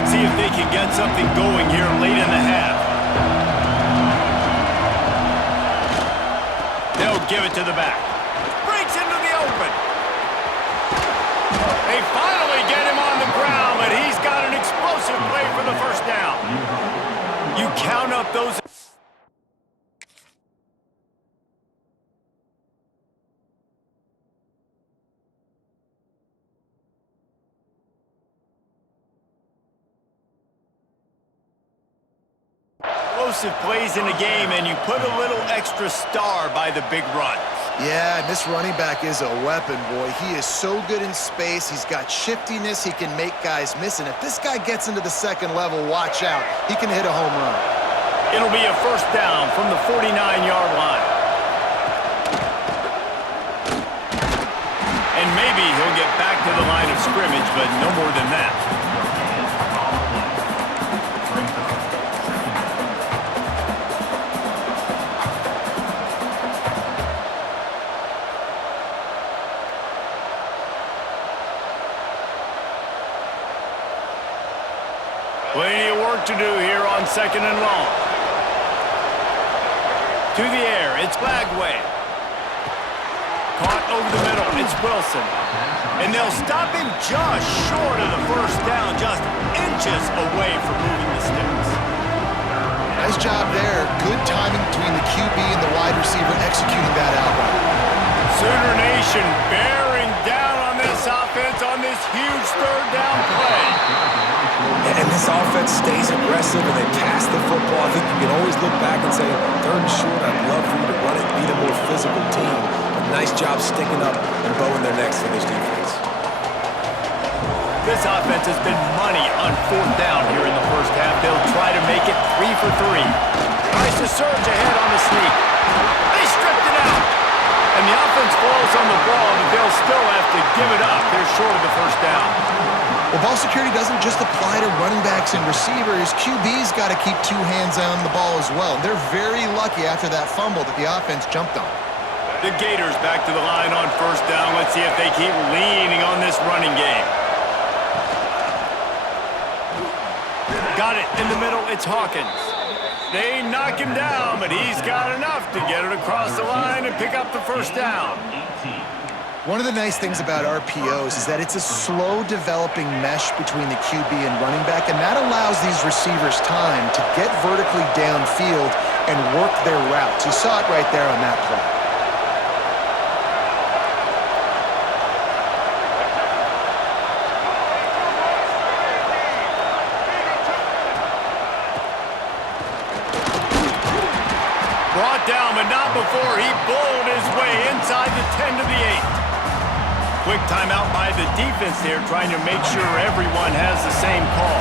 Let's see if they can get something going here late in the half. They'll give it to the back. Breaks into the open. They finally get him on the ground, but he's got an explosive play for the first down. You count up those... explosive plays in a game, and you put a little extra star by the big runs. Yeah, and this running back is a weapon, boy. He is so good in space. He's got shiftiness. He can make guys miss. And if this guy gets into the second level, watch out. He can hit a home run. It'll be a first down from the 49-yard line. And maybe he'll get back to the line of scrimmage, but no more than that. Plenty of work to do here on second and long. To the air, it's Bagway. Caught over the middle, it's Wilson. And they'll stop him just short of the first down, just inches away from moving the sticks. Nice job there. Good timing between the QB and the wide receiver executing that outright. Sooner Nation bearing down on this offense on this huge third down play. And this offense stays aggressive and they pass the football. I think you can always look back and say, third and short, I'd love for you to run it, beat a more physical team. But nice job sticking up and bowing their necks for this defense. This offense has been money on fourth down here in the first half. They'll try to make it 3 for 3. Tries to surge ahead on the sneak. They stripped it out. And the offense falls on the ball, but they'll still have to give it up. They're short of the first down. Well, ball security doesn't just apply to running backs and receivers. QB's got to keep two hands on the ball as well. They're very lucky after that fumble that the offense jumped on. The Gators back to the line on first down. Let's see if they keep leaning on this running game. Got it in the middle. It's Hawkins. They knock him down, but he's got enough to get it across the line and pick up the first down. One of the nice things about RPOs is that it's a slow developing mesh between the QB and running back, and that allows these receivers time to get vertically downfield and work their routes. You saw it right there on that play. Brought down, but not before he bowled his way inside the 10 to the 8. Quick timeout by the defense there, trying to make sure everyone has the same call.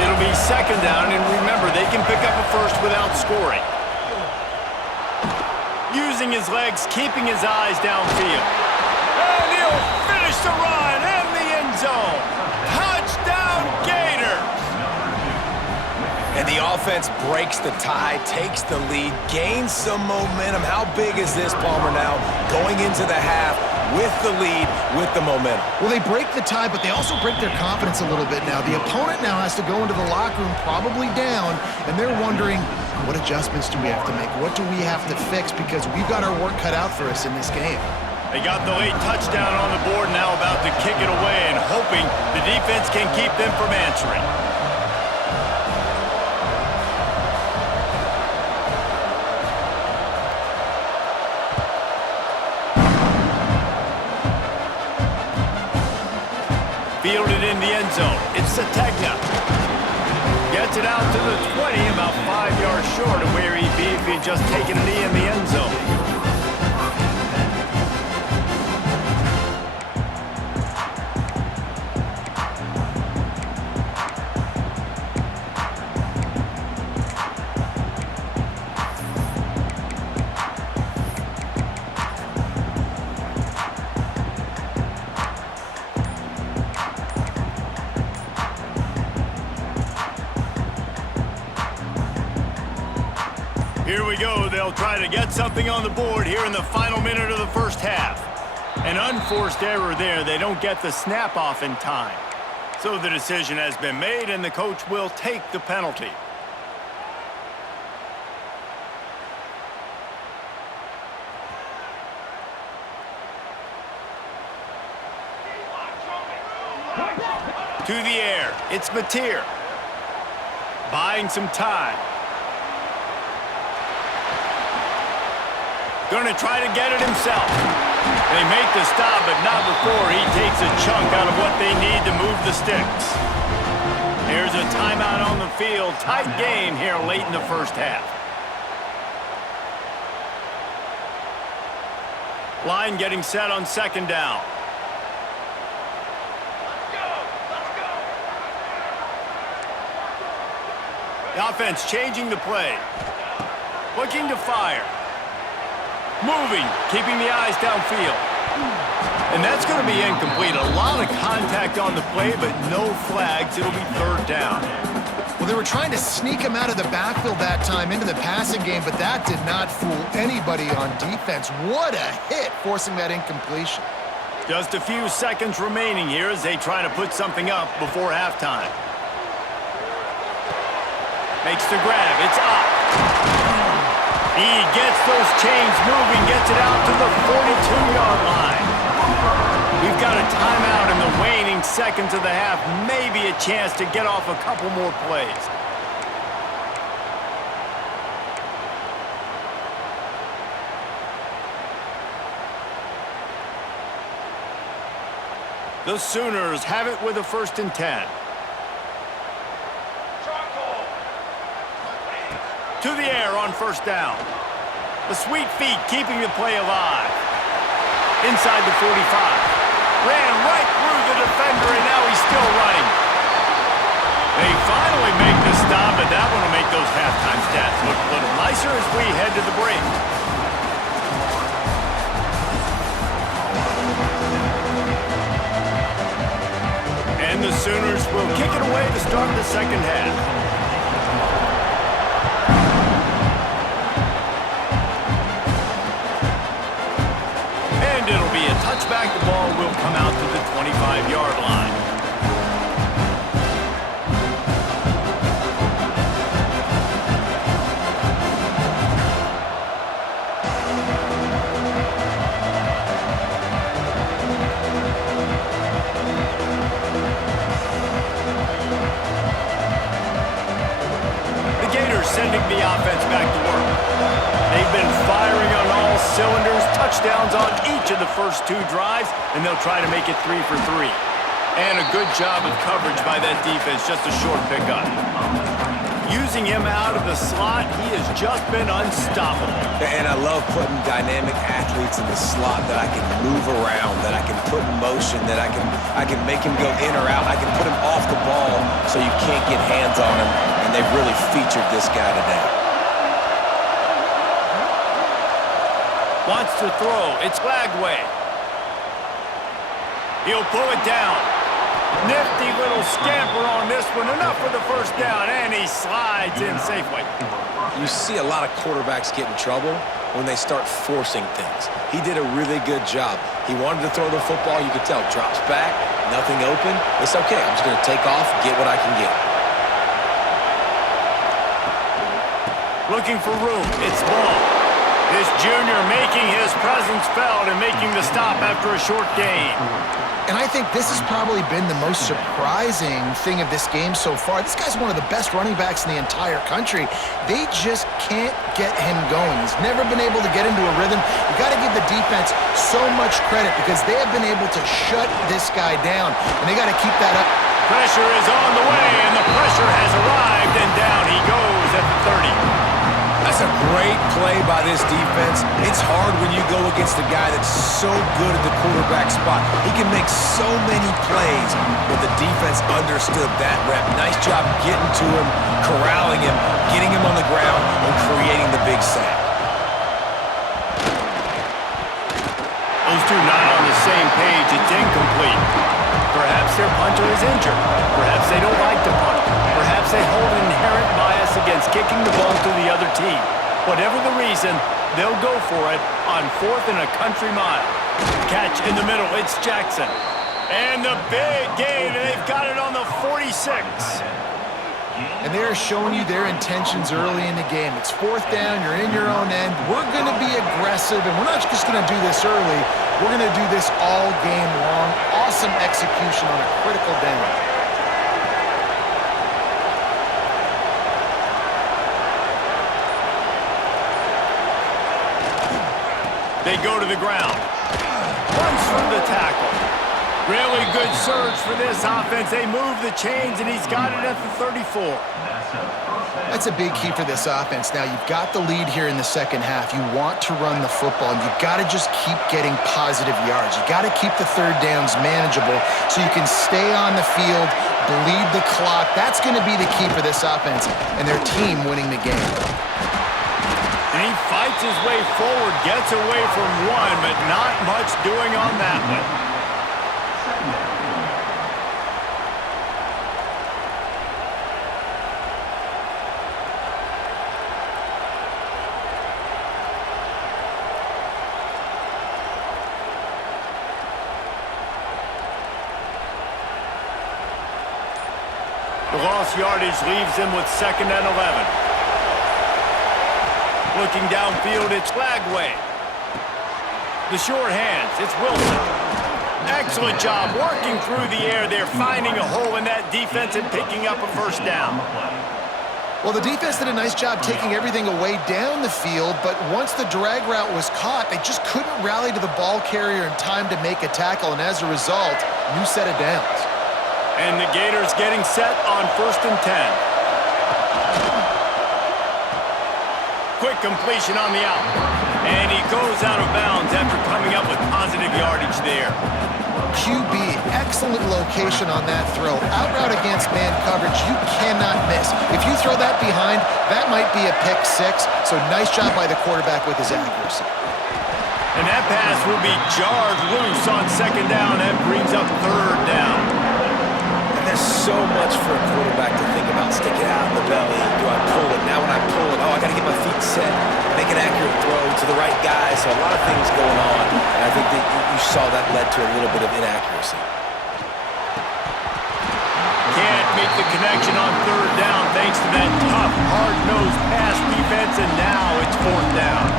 It'll be second down, and remember, they can pick up a first without scoring. Using his legs, keeping his eyes downfield. And he'll finish the run in the end zone. Touchdown, Gators! And the offense breaks the tie, takes the lead, gains some momentum. How big is this, Palmer, now going into the half with the lead, with the momentum? Well, they break the tie, but they also break their confidence a little bit now. The opponent now has to go into the locker room probably down, and they're wondering, what adjustments do we have to make? What do we have to fix? Because we've got our work cut out for us in this game. They got the late touchdown on the board, now about to kick it away and hoping the defense can keep them from answering. Fielded in the end zone. It's Sategna. Gets it out to the 20, about 5 yards short of where he'd be if he'd just taken a knee in the end zone. Here we go. They'll try to get something on the board here in the final minute of the first half. An unforced error there. They don't get the snap off in time. So the decision has been made, and the coach will take the penalty. To the air, it's Mateer. Buying some time. Gonna try to get it himself. They make the stop, but not before he takes a chunk out of what they need to move the sticks. Here's a timeout on the field. Tight game here late in the first half. Line getting set on second down. The offense changing the play. Looking to fire. Moving, keeping the eyes downfield. And that's going to be incomplete. A lot of contact on the play, but no flags. It'll be third down. Well, they were trying to sneak him out of the backfield that time into the passing game, but that did not fool anybody on defense. What a hit, forcing that incompletion. Just a few seconds remaining here as they try to put something up before halftime. Makes the grab. It's up. He gets those chains moving, gets it out to the 42-yard line. We've got a timeout in the waning seconds of the half. Maybe a chance to get off a couple more plays. The Sooners have it with a 1st and 10. To the air on 1st down. The sweet feet keeping the play alive. Inside the 45. Ran right through the defender, and now he's still running. They finally make the stop, but that one will make those halftime stats look a little nicer as we head to the break. And the Sooners will kick it away to start the second half. It'll be a touchback. The ball will come out to the 25-yard line. The Gators sending the offense back to work. They've been firing on all cylinders, touchdowns on each of the first 2 drives, and they'll try to make it 3 for 3. And a good job of coverage by that defense, just a short pickup. Using him out of the slot, he has just been unstoppable. And I love putting dynamic athletes in the slot that I can move around, that I can put in motion, that I can make him go in or out. I can put him off the ball so you can't get hands on him, and they've really featured this guy today. Wants to throw. It's Lagway. He'll pull it down. Nifty little scamper on this one. Enough for the 1st down, and he slides in safely. You see a lot of quarterbacks get in trouble when they start forcing things. He did a really good job. He wanted to throw the football. You could tell. Drops back. Nothing open. It's okay. I'm just going to take off, get what I can get. Looking for room. It's Ball. This junior making his presence felt and making the stop after a short gain. And I think this has probably been the most surprising thing of this game so far. This guy's one of the best running backs in the entire country. They just can't get him going. He's never been able to get into a rhythm. You got to give the defense so much credit because they have been able to shut this guy down, and they got to keep that up. Pressure is on the way, and the pressure has arrived, and down he goes at the 30. That's a great play by this defense. It's hard when you go against a guy that's so good at the quarterback spot. He can make so many plays, but the defense understood that rep. Nice job getting to him, corralling him, getting him on the ground, and creating the big sack. Those two not on the same page. It's incomplete. Perhaps their punter is injured. Perhaps they don't like to punt. Perhaps they hold an inherent bias against kicking the ball to the other team. Whatever the reason, they'll go for it on 4th and a country mile. Catch in the middle. It's Jackson. And the big gain, and they've got it on the 46. And they're showing you their intentions early in the game. It's fourth down, you're in your own end. We're going to be aggressive, and we're not just going to do this early. We're going to do this all game long. Awesome execution on a critical down. They go to the ground. Runs from the tackle. Really good surge for this offense. They move the chains, and he's got it at the 34. That's a big key for this offense. Now, you've got the lead here in the second half. You want to run the football, and you've got to just keep getting positive yards. You've got to keep the third downs manageable so you can stay on the field, bleed the clock. That's going to be the key for this offense and their team winning the game. And he fights his way forward, gets away from one, but not much doing on that one. The lost yardage leaves them with 2nd and 11. Looking downfield, it's Lagway. The short hands, it's Wilson. Excellent job working through the air there, finding a hole in that defense and picking up a first down. Well, the defense did a nice job taking everything away down the field, but once the drag route was caught, they just couldn't rally to the ball carrier in time to make a tackle, and as a result, new set of downs. And the Gators getting set on 1st and 10. Quick completion on the out. And he goes out of bounds after coming up with positive yardage there. QB, excellent location on that throw. Out route against man coverage, you cannot miss. If you throw that behind, that might be a pick six. So nice job by the quarterback with his accuracy. And that pass will be jarred loose on 2nd down. That brings up 3rd down. There's so much for a quarterback to think about. Stick it out in the belly. Do I pull it? Now when I pull it, I got to get my feet set, make an accurate throw to the right guy. So a lot of things going on. And I think that you saw that led to a little bit of inaccuracy. Can't make the connection on 3rd down thanks to that tough, hard-nosed pass defense, and now it's 4th down.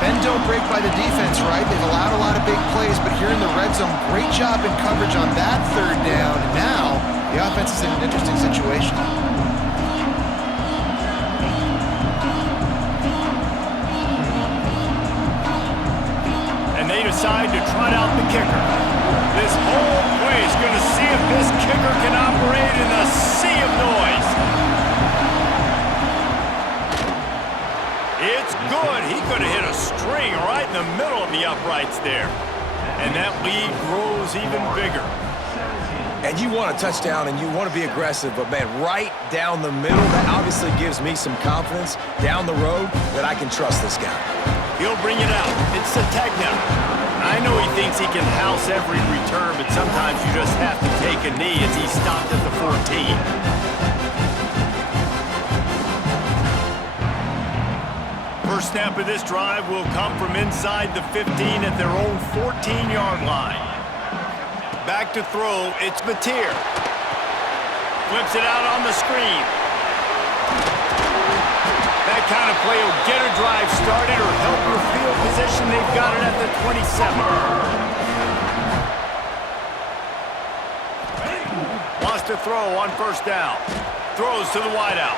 Bend don't break by the defense, right? They've allowed a lot of big plays, but here in the red zone, great job in coverage on that 3rd down. And now, the offense is in an interesting situation. And they decide to trot out the kicker. This whole play is going to see if this kicker can operate in the sea of noise. It's good. He could have hit a string right in the middle of the uprights there. And that lead grows even bigger. And you want a touchdown and you want to be aggressive, but man, right down the middle, that obviously gives me some confidence down the road that I can trust this guy. He'll bring it out. It's Sategna. I know he thinks he can house every return, but sometimes you just have to take a knee as he stopped at the 14. First snap of this drive will come from inside the 15 at their own 14-yard line. Back to throw, it's Mateer. Flips it out on the screen. That kind of play will get a drive started or help your field position. They've got it at the 27. Wants to throw on 1st down. Throws to the wideout.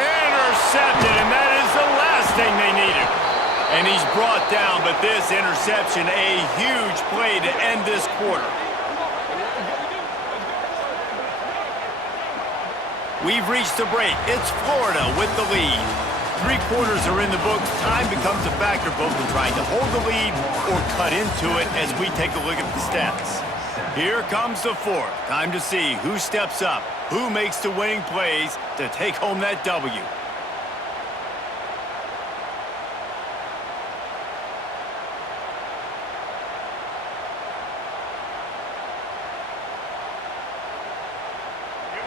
Intercepted, and that is the last thing they needed. And he's brought down, but this interception, a huge play to end this quarter. We've reached the break. It's Florida with the lead. 3 quarters are in the books. Time becomes a factor both in trying to hold the lead or cut into it as we take a look at the stats. Here comes the 4th. Time to see who steps up, who makes the winning plays to take home that W.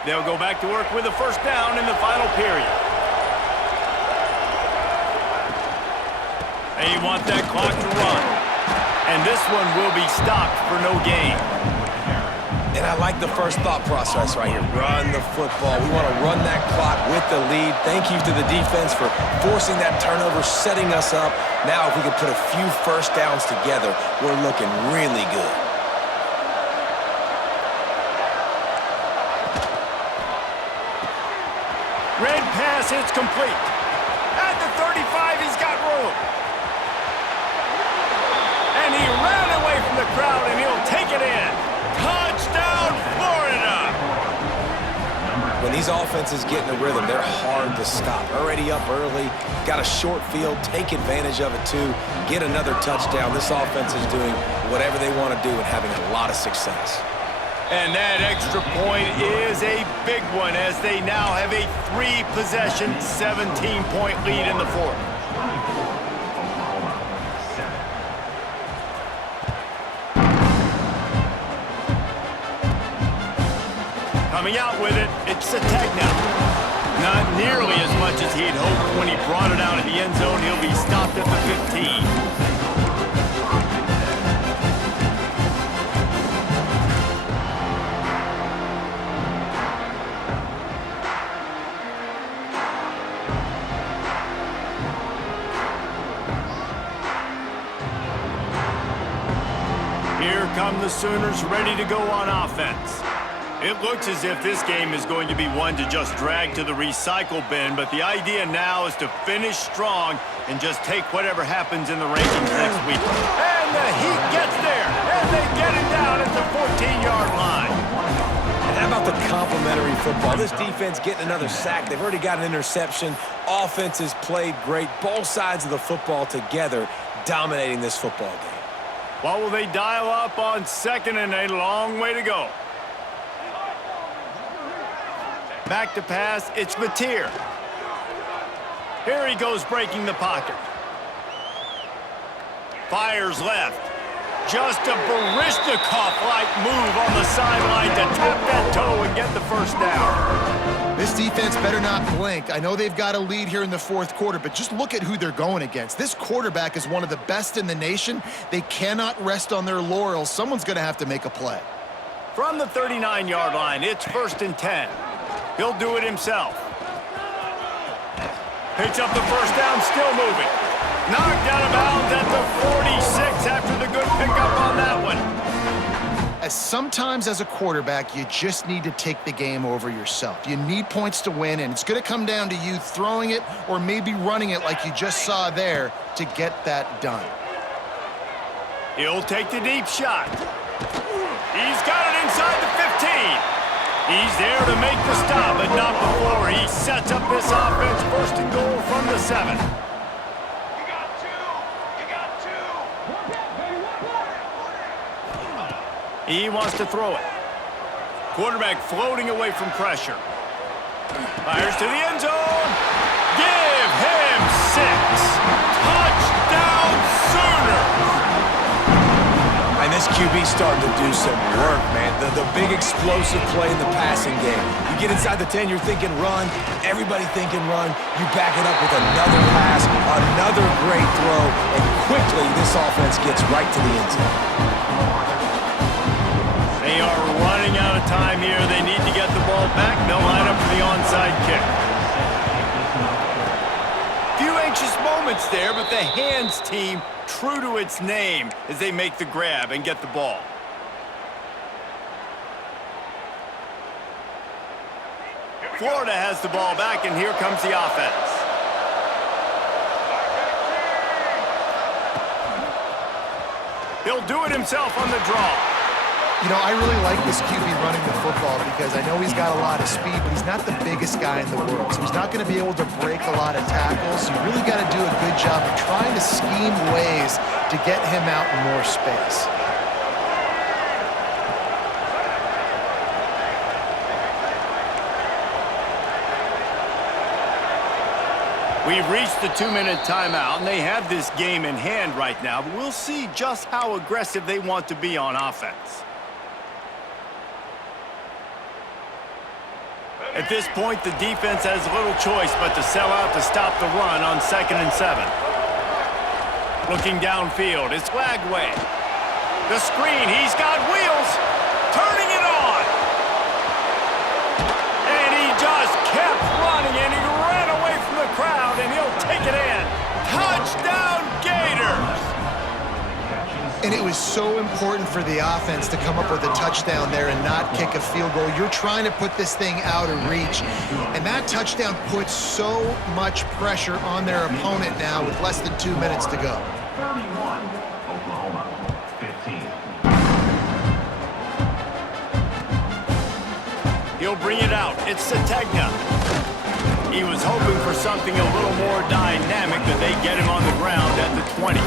They'll go back to work with a 1st down in the final period. And you want that clock to run. And this one will be stopped for no gain. And I like the first thought process right here. Run the football. We want to run that clock with the lead. Thank you to the defense for forcing that turnover, setting us up. Now if we can put a few first downs together, we're looking really good. Red pass, it's complete. At the 35, he's got room. And he ran away from the crowd, and he'll take it in. Touchdown, Florida! When these offenses get in a rhythm, they're hard to stop. Already up early, got a short field, take advantage of it too, get another touchdown. This offense is doing whatever they want to do and having a lot of success. And that extra point is a big one as they now have a 3-possession, 17-point lead in the fourth. Coming out with it, it's a tag now. Not nearly as much as he'd hoped when he brought it out of the end zone. He'll be stopped at the 15. Here come the Sooners ready to go on offense. It looks as if this game is going to be one to just drag to the recycle bin, but the idea now is to finish strong and just take whatever happens in the rankings next week. And the Heat gets there, and they get him down at the 14-yard line. And how about the complimentary football? This defense getting another sack. They've already got an interception. Offense has played great. Both sides of the football together dominating this football game. What will they dial up on second and a long way to go? Back to pass, it's Mateer. Here he goes breaking the pocket. Fires left. Just a Baryshnikov-like move on the sideline to tap that toe and get the first down. This defense better not blink. I know they've got a lead here in the fourth quarter, but just look at who they're going against. This quarterback is one of the best in the nation. They cannot rest on their laurels. Someone's going to have to make a play. From the 39-yard line, it's 1st and 10. He'll do it himself. Picks up the first down, still moving. Knocked out of bounds at the 46 after the good pickup on that one. As sometimes as a quarterback, you just need to take the game over yourself. You need points to win, and it's going to come down to you throwing it or maybe running it like you just saw there to get that done. He'll take the deep shot. He's got it inside the 15. He's there to make the stop, but not before he sets up this offense 1st and goal from the 7. He wants to throw it. Quarterback floating away from pressure. Fires to the end zone. Give him 6. Touchdown Sooners. And this QB's starting to do some work, man. The big explosive play in the passing game. You get inside the 10, you're thinking run. Everybody thinking run. You back it up with another pass, another great throw, and quickly this offense gets right to the end zone. They are running out of time here. They need to get the ball back. They'll line up for the onside kick. Few anxious moments there, but the hands team true to its name as they make the grab and get the ball. Florida has the ball back, and here comes the offense. He'll do it himself on the draw. You know, I really like this QB running the football because I know he's got a lot of speed, but he's not the biggest guy in the world. So he's not going to be able to break a lot of tackles. So you really got to do a good job of trying to scheme ways to get him out in more space. We've reached the 2-minute timeout, and they have this game in hand right now, but we'll see just how aggressive they want to be on offense. At this point, the defense has little choice but to sell out to stop the run on 2nd and 7. Looking downfield, it's Lagway. The screen, he's got wheels, turning it on. And it was so important for the offense to come up with a touchdown there and not kick a field goal. You're trying to put this thing out of reach. And that touchdown puts so much pressure on their opponent now with less than 2 minutes to go. 31, Oklahoma, 15. He'll bring it out. It's Sategna. He was hoping for something a little more dynamic, that they get him on the ground at the 20.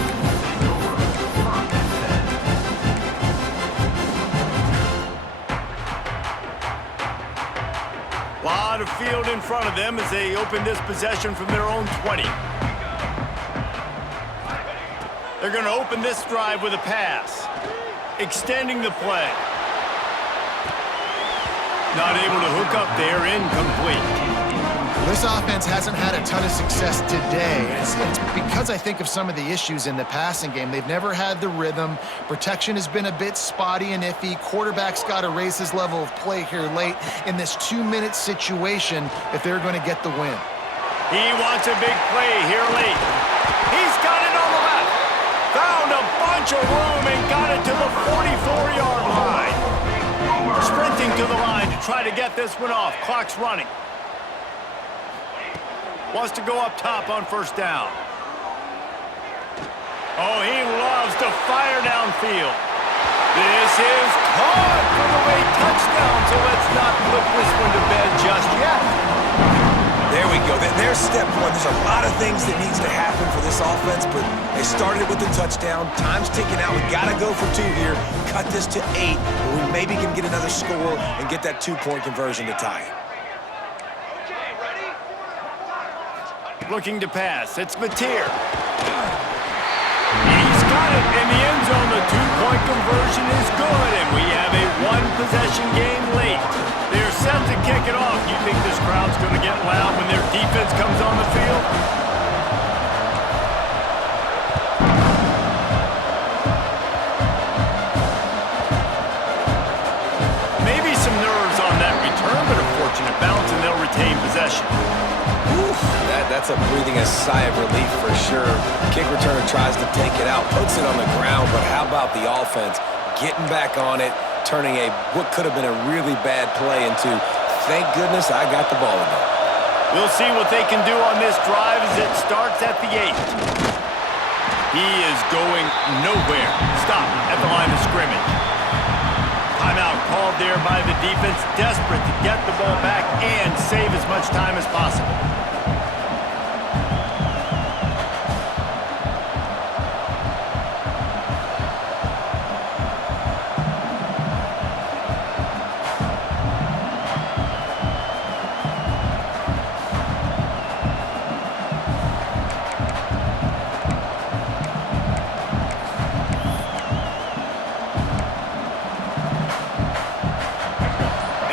Lot of field in front of them as they open this possession from their own 20. They're going to open this drive with a pass, extending the play. Not able to hook up there, incomplete. This offense hasn't had a ton of success today. It's because I think of some of the issues in the passing game. They've never had the rhythm. Protection has been a bit spotty and iffy. Quarterback's got to raise his level of play here late in this 2-minute situation if they're going to get the win. He wants a big play here late. He's got it on the left. Found a bunch of room and got it to the 44-yard line. Sprinting to the line to try to get this one off. Clock's running. Wants to go up top on first down. Oh, he loves to fire downfield. This is caught for the late touchdown, so let's not put this one to bed just yet. There we go. There's step one. There's a lot of things that needs to happen for this offense, but they started with the touchdown. Time's ticking out. We got to go for 2 here. Cut this to 8, but we maybe can get another score and get that 2-point conversion to tie it. Looking to pass. It's Mateer. He's got it in the end zone. The 2-point conversion is good, and we have a 1-possession game late. They're set to kick it off. You think this crowd's going to get loud when their defense comes on the field? Maybe some nerves on that return, but a fortunate bounce, and they'll retain possession. That's a breathing a sigh of relief for sure. Kick returner tries to take it out, puts it on the ground, but how about the offense getting back on it, turning what could have been a really bad play into, thank goodness I got the ball again. We'll see what they can do on this drive as it starts at the 8. He is going nowhere. Stop at the line of scrimmage. Timeout called there by the defense, desperate to get the ball back and save as much time as possible.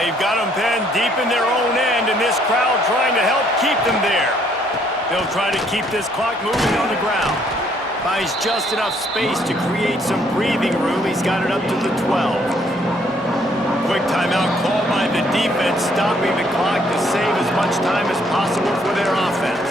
They've got them pinned deep in their own end, and this crowd trying to help keep them there. They'll try to keep this clock moving on the ground. Finds just enough space to create some breathing room. He's got it up to the 12. Quick timeout called by the defense, stopping the clock to save as much time as possible for their offense.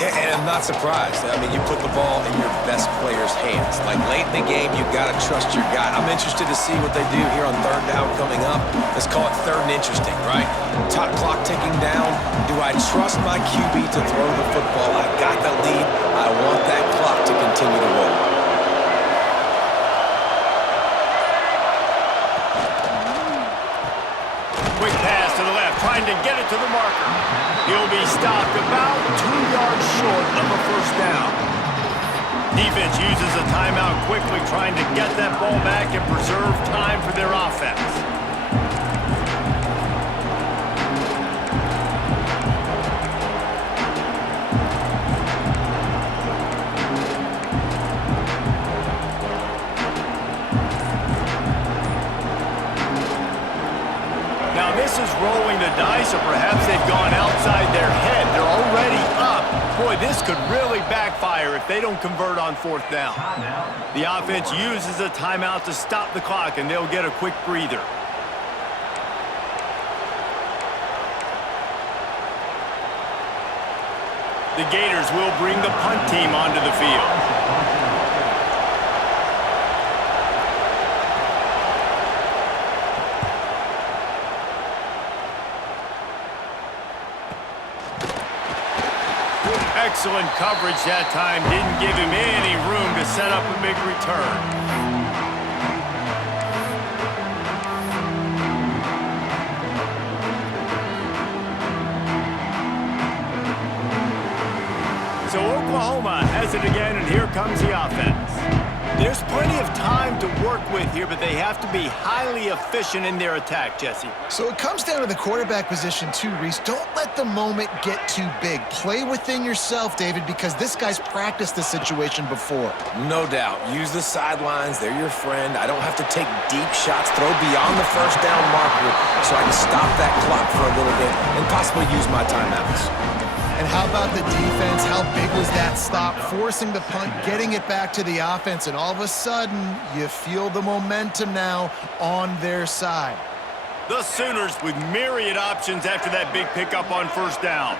Yeah, and I'm not surprised. I mean, you put the ball in your best player's hands. Like, late in the game, you've got to trust your guy. I'm interested to see what they do here on third down coming up. Let's call it third and interesting, right? Top clock ticking down. Do I trust my QB to throw the football? I got the lead. I want that clock to continue to roll. Quick pass to the left, trying to get it to the marker. He'll be stopped about 2 yards short of a first down. Defense uses a timeout quickly, trying to get that ball back and preserve time for their offense. Now this is rolling the dice, or perhaps they've gone outside their head. They're already up. Boy, this could really backfire if they don't convert on fourth down. The offense uses a timeout to stop the clock, and they'll get a quick breather. The Gators will bring the punt team onto the field. Excellent coverage that time. Didn't give him any room to set up a big return. So Oklahoma has it again, and here comes the offense. There's plenty of time to work with here, but they have to be highly efficient in their attack, Jesse. So it comes down to the quarterback position too, Reese. Don't let the moment get too big. Play within yourself, David, because this guy's practiced this situation before. No doubt. Use the sidelines. They're your friend. I don't have to take deep shots, throw beyond the first down marker so I can stop that clock for a little bit and possibly use my timeouts. And how about the defense? How big was that stop? Forcing the punt, getting it back to the offense, and all of a sudden, you feel the momentum now on their side. The Sooners with myriad options after that big pickup on first down.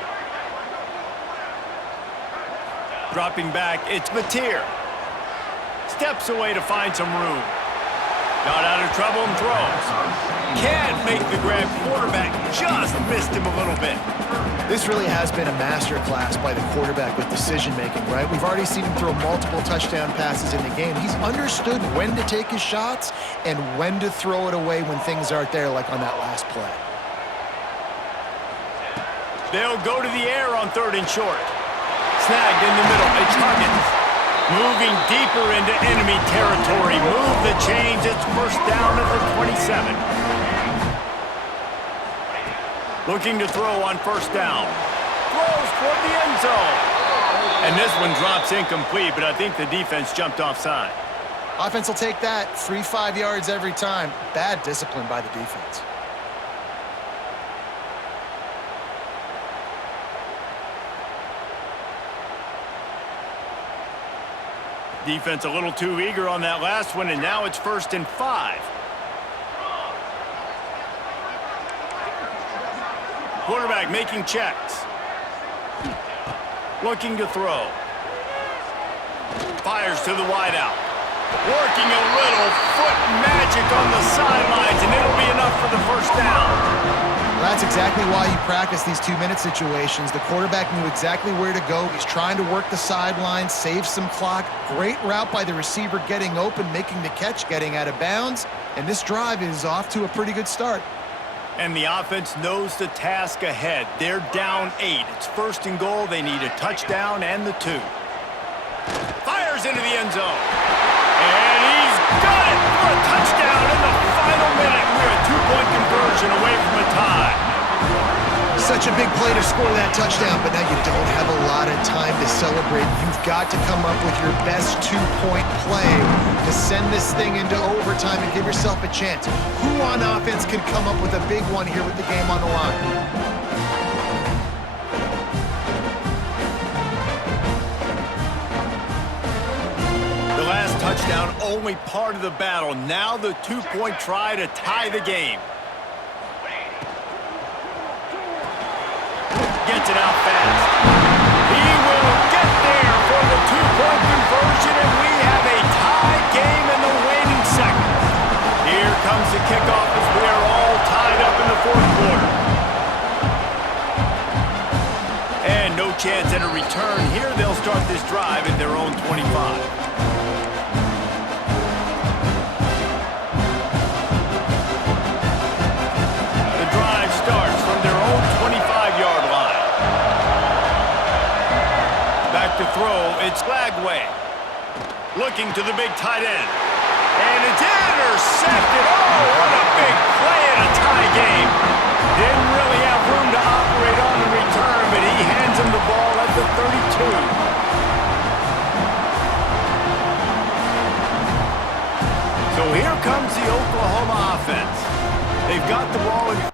Dropping back, it's Mateer. Steps away to find some room. Not out of trouble and throws. Can't make the grab. Quarterback just missed him a little bit. This really has been a masterclass by the quarterback with decision-making, right? We've already seen him throw multiple touchdown passes in the game. He's understood when to take his shots and when to throw it away when things aren't there, like on that last play. They'll go to the air on 3rd and short. Snagged in the middle. It's Huggins. Moving deeper into enemy territory. Move the chains. It's first down at the 27. Looking to throw on first down. Throws toward the end zone. And this one drops incomplete, but I think the defense jumped offside. Offense will take that. 3-5 yards every time. Bad discipline by the defense. Defense a little too eager on that last one, and now it's 1st and 5. Quarterback making checks. Looking to throw. Fires to the wideout. Working a little foot magic on the sidelines, and it'll be enough for the first down. Well, that's exactly why you practice these 2-minute situations. The quarterback knew exactly where to go. He's trying to work the sidelines, save some clock. Great route by the receiver getting open, making the catch, getting out of bounds. And this drive is off to a pretty good start. And the offense knows the task ahead. They're down 8. It's 1st and goal. They need a touchdown and the 2. Fires into the end zone. And he's got it for a touchdown in the final minute. We're a 2-point conversion away from a tie. Such a big play to score that touchdown, but now you don't have a lot of time to celebrate. You've got to come up with your best 2-point play to send this thing into overtime and give yourself a chance. Who on offense can come up with a big one here with the game on the line? The last touchdown, only part of the battle. Now the 2-point try to tie the game. Gets it out fast. He will get there for the 2-point conversion, and we have a tie game in the waning seconds. Here comes the kickoff as we are all tied up in the 4th quarter. And no chance at a return here. They'll start this drive at their own 25. To throw, it's Lagway. Looking to the big tight end. And it's intercepted. Oh, what a big play in a tie game. Didn't really have room to operate on the return, but he hands him the ball at the 32. So here comes the Oklahoma offense. They've got the ball in